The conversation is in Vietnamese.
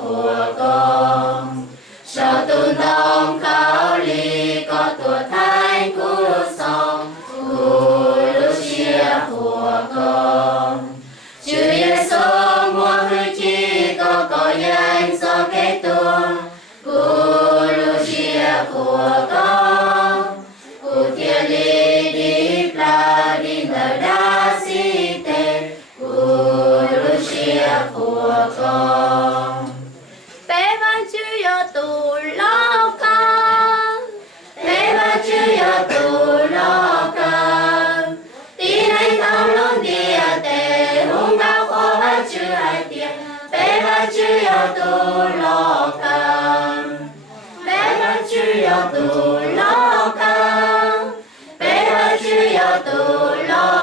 của con. Cho tu nông khảo ly có tuổi thanh cú song Lucia của con. Chúa Giêsu mua hư chi có danh do cái tuồng Lucia của con. Thiên lý đi la đi nở đa si tê Lucia của con. Bé văn chữ yo tu lo con. Bé văn chữ yo tu lo con. Tí này thao luôn đi tê hung cao khó văn chữ hai tiền. Bé văn chữ yo tu lo con. Bé văn chữ yo tu